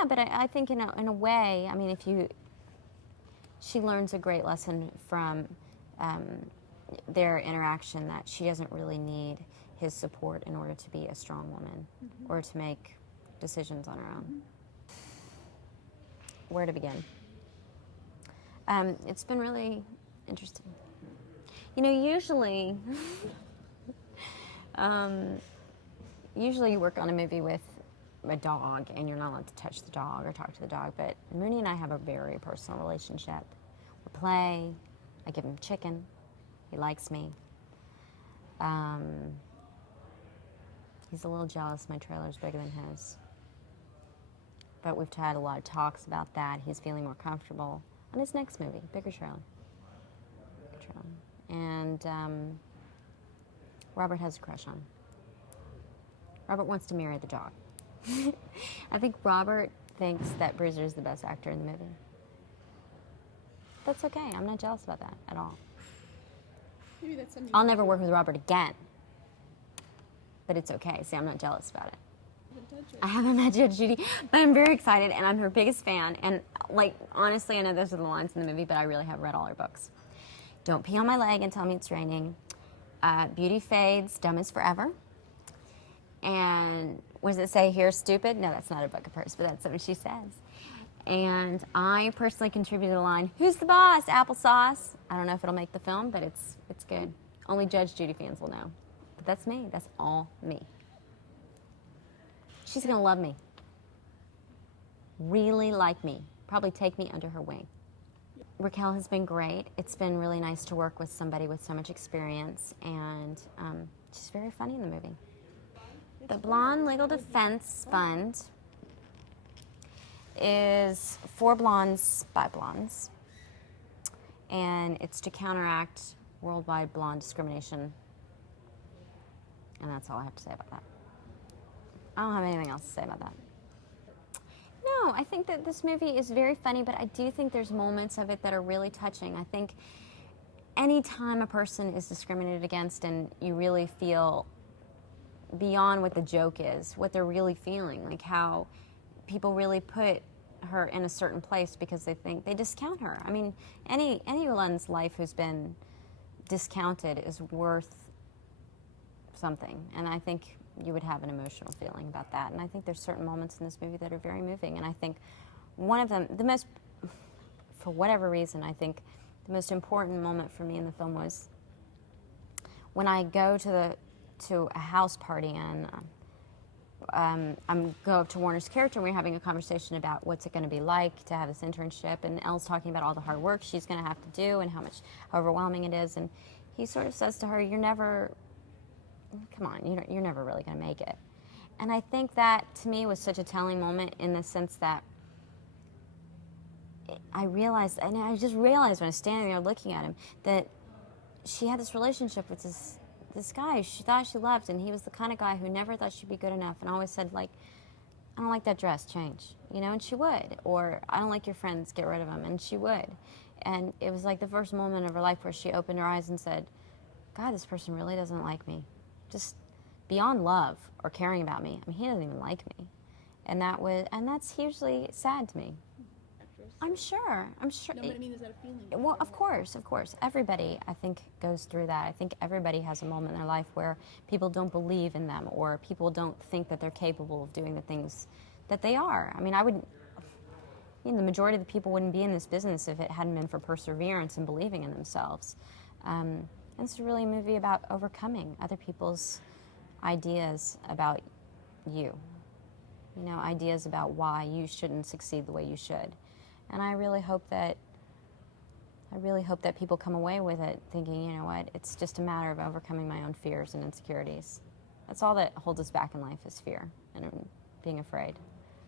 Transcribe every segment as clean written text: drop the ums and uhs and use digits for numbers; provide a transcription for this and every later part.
Yeah, but I think in a way, I mean, she learns a great lesson from their interaction, that she doesn't really need his support in order to be a strong woman or to make decisions on her own. Where to begin? It's been really interesting. You know, usually you work on a movie with a dog and you're not allowed to touch the dog or talk to the dog, but Mooney and I have a very personal relationship. We play, I give him chicken, he likes me. He's a little jealous my trailer's bigger than his. But we've had a lot of talks about that. He's feeling more comfortable on his next movie, bigger trailer. And Robert has a crush on him. Robert wants to marry the dog. I think Robert thinks that Bruiser is the best actor in the movie. That's okay. I'm not jealous about that at all. Maybe that's something. I'll never work with Robert again. But it's okay. See, I'm not jealous about it. I haven't met Judge Judy, but I'm very excited, and I'm her biggest fan. And, like, honestly, I know those are the lines in the movie, but I really have read all her books. Don't pee on my leg and tell me it's raining. Beauty fades, dumb is forever. And what does it say here, stupid? No, that's not a book of hers, but that's what she says. And I personally contributed a line, who's the boss? Applesauce. I don't know if it'll make the film, but it's good. Only Judge Judy fans will know. But that's me. That's all me. She's going to love me. Really like me. Probably take me under her wing. Raquel has been great. It's been really nice to work with somebody with so much experience, and she's very funny in the movie. The Blonde Legal Defense Fund is for blondes by blondes, and it's to counteract worldwide blonde discrimination. And that's all I have to say about that. I don't have anything else to say about that. No, I think that this movie is very funny, but I do think there's moments of it that are really touching. I think any time a person is discriminated against and you really feel beyond what the joke is, what they're really feeling, like how people really put her in a certain place because they think they discount her. I mean, anyone's life who's been discounted is worth something, and I think you would have an emotional feeling about that. And I think there's certain moments in this movie that are very moving, and I think one of them, for whatever reason, I think the most important moment for me in the film was when I go to a house party, and I'm go up to Warner's character, and we're having a conversation about what's it going to be like to have this internship, and Elle's talking about all the hard work she's going to have to do and how overwhelming it is, and he sort of says to her, come on, you're never really going to make it. And I think that, to me, was such a telling moment in the sense that I just realized when I was standing there looking at him that she had this relationship with this guy she thought she loved, and he was the kind of guy who never thought she'd be good enough and always said, like, I don't like that dress, change, and she would. Or, I don't like your friends, get rid of them, and she would. And it was like the first moment of her life where she opened her eyes and said, God, this person really doesn't like me. Just beyond love or caring about me. I mean, he doesn't even like me. And that's hugely sad to me. I'm sure. No, but I mean, is that a feeling? Well, of course. Everybody, I think, goes through that. I think everybody has a moment in their life where people don't believe in them, or people don't think that they're capable of doing the things that they are. I mean, the majority of the people wouldn't be in this business if it hadn't been for perseverance and believing in themselves. And it's really a movie about overcoming other people's ideas about you. Ideas about why you shouldn't succeed the way you should. And I really hope that people come away with it thinking, you know what, it's just a matter of overcoming my own fears and insecurities. That's all that holds us back in life, is fear and being afraid.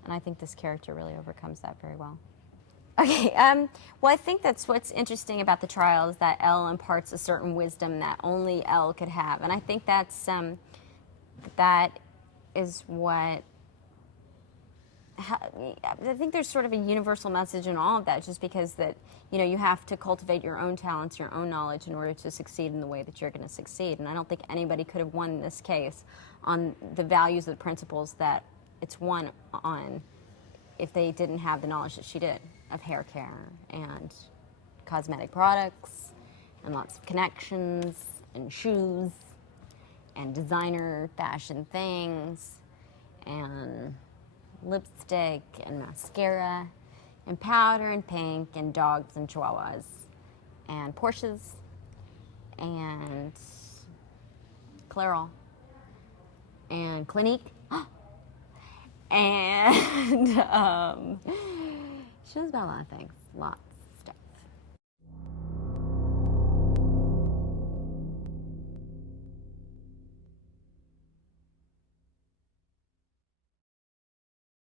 And I think this character really overcomes that very well. Okay, well, I think that's what's interesting about the trial, is that Elle imparts a certain wisdom that only Elle could have. And I think that is what... I think there's sort of a universal message in all of that, just because that, you have to cultivate your own talents, your own knowledge in order to succeed in the way that you're going to succeed. And I don't think anybody could have won this case on the values or the principles that it's won on if they didn't have the knowledge that she did of hair care and cosmetic products and lots of connections and shoes and designer fashion things and lipstick and mascara and powder and pink and dogs and chihuahuas and Porsches and Clairol and Clinique. And she knows about a lot of things, a lot.